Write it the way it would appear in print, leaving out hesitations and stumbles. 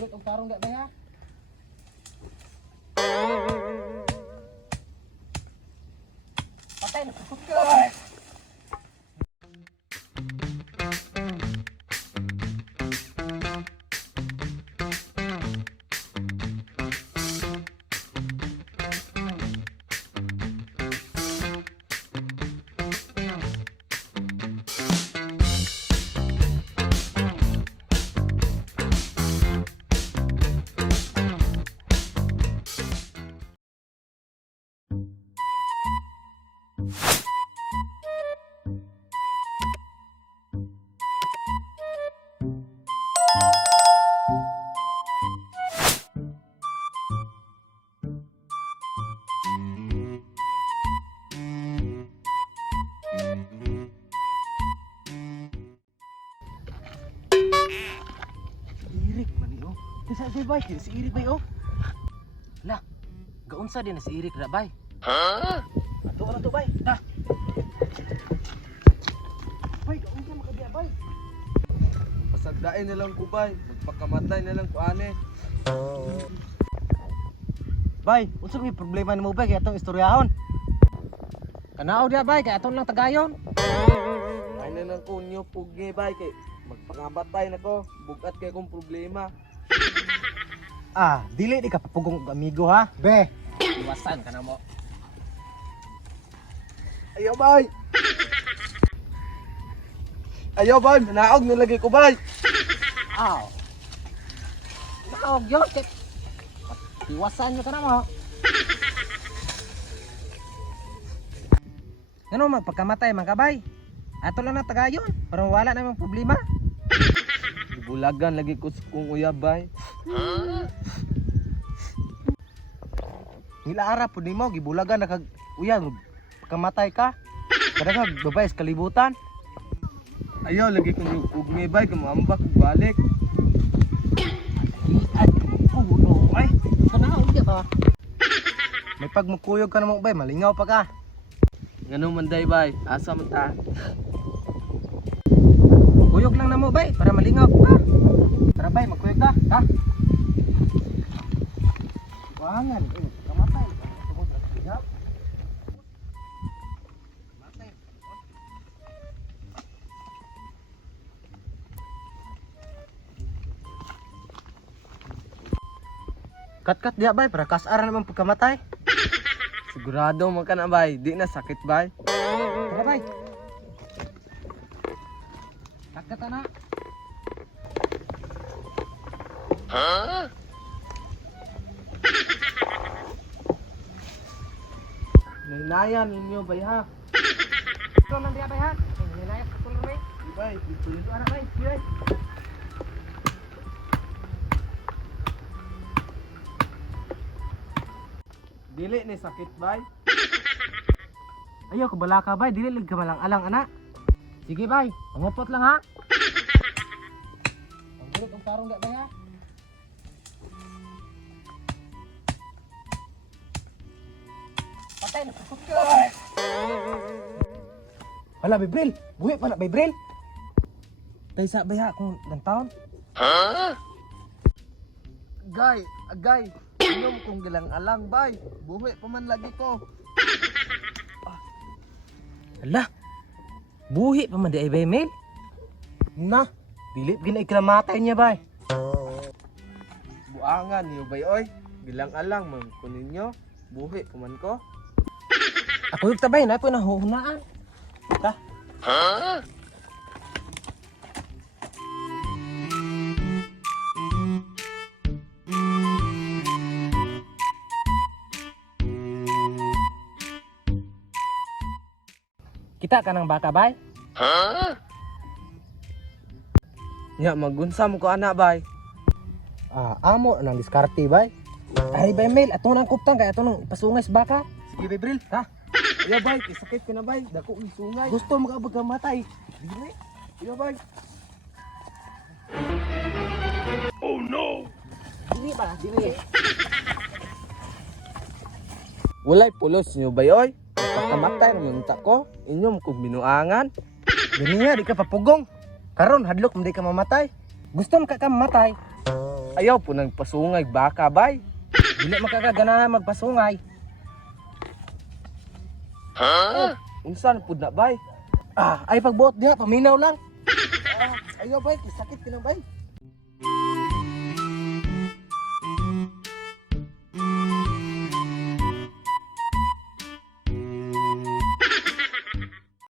Bulit og tarong dak bay ha. Patay na kusot ka. Irik man yo. Kisa si bay, si Irik bay oh. Lah, gaunsa din na si Irik ra bay. Ha? Ato na to bay. Ta. Bay, gaunsa makabiya bay. Pasagdain na lang ko bay, magpakamatay na lang ko ane. Bay, unsa may problema nimo bay kay atong istoryahon? Kanao dia bay kay atong lang tagayon. Ay na lang ko nyo pugi bay kay magpakamatay na ko, bugat kay kong problema. Ah, dili di ka papugong og amigo ha. Be, iwasan ka na mo. Ayaw bay! Ayaw bay, naog nilagay ko bay! Aw. Naog yo kay iwasan nyo ka na mo. Ngano magpagkamatay man ka bay? Ato lang na tagayon para wala namang problema. Bulagan lagi ko sa kong uyab bay. Nila ara pud nimo gibulagan na kag uyab pagkamatay ka. Kada kag babae sa kalibutan. Ayaw lagi ko nyo ugmi bay, kumambak ko balik. Ay, ulo ay. Kanao di ba? May pagmukuyog ka na mo bay, malingaw pa ka. Ngano man day bay, asa man ta? Kuyog lang na mo bay para malingaw ka. Tara bay, magkuyog ta, ha? Wangan, kamatay. Tungod ra tigap. Matay. Kat-kat dia bay para kasara naman pagkamatay. Sigurado man ka na bay, di na sakit bay. Tara bay. Kat-kat na. Nahinayan ninyo bay ha. Ito lang dia bay ha. Ninayak ko lang bay. Di bay, dito Anak bay, bay. dili ni sakit bay. Ayaw, kabala ka bay, dili ka malang alang anak. Sige bay, pangupot lang ha. Ang bulit ang tarong dak bay ha. Patay na kusot ka. Hala Bibril, buhi pa na Bibril. Tay sa bay ha kung ilang taon. Gay, agay, inom kong gilang alang bay. Buhi pa man lagi ko. Hala. Buhi pa man di ay bay Mel. Na, dili ginay kinamatay niya bay. Buangan niyo bay oy. Gilang alang man ko ninyo. Buhi pa man ko. Ako yung tabay na po nahuhunaan. Ta. Kita ka ng baka bay? Nya magunsam ko ana bay. Ah, amo nang diskarte bay. Ay bay Mel, ato nang kuptang kay ato nang ipasungay sa baka. Sige bay Bril, ha? Iya bay, sakit ka na bay. Dako ni sungay. Gusto mo ka pagkamatay. Dili. Iya bay. Dili ba? Dili. Walay pulos niyo bay oy. Pagkamatay naman ta ko. Inyom kog binuangan. Dili nga, di ka papugong. Karon hadlok mo di ka mamatay. Gusto mo ka mamatay. Ayaw po nang pasungay baka bay. Dili makakaganahan magpasungay. Unsan pud na bay? Ay pagbuot diha paminaw lang. Ayaw bay, sakit ka na bay.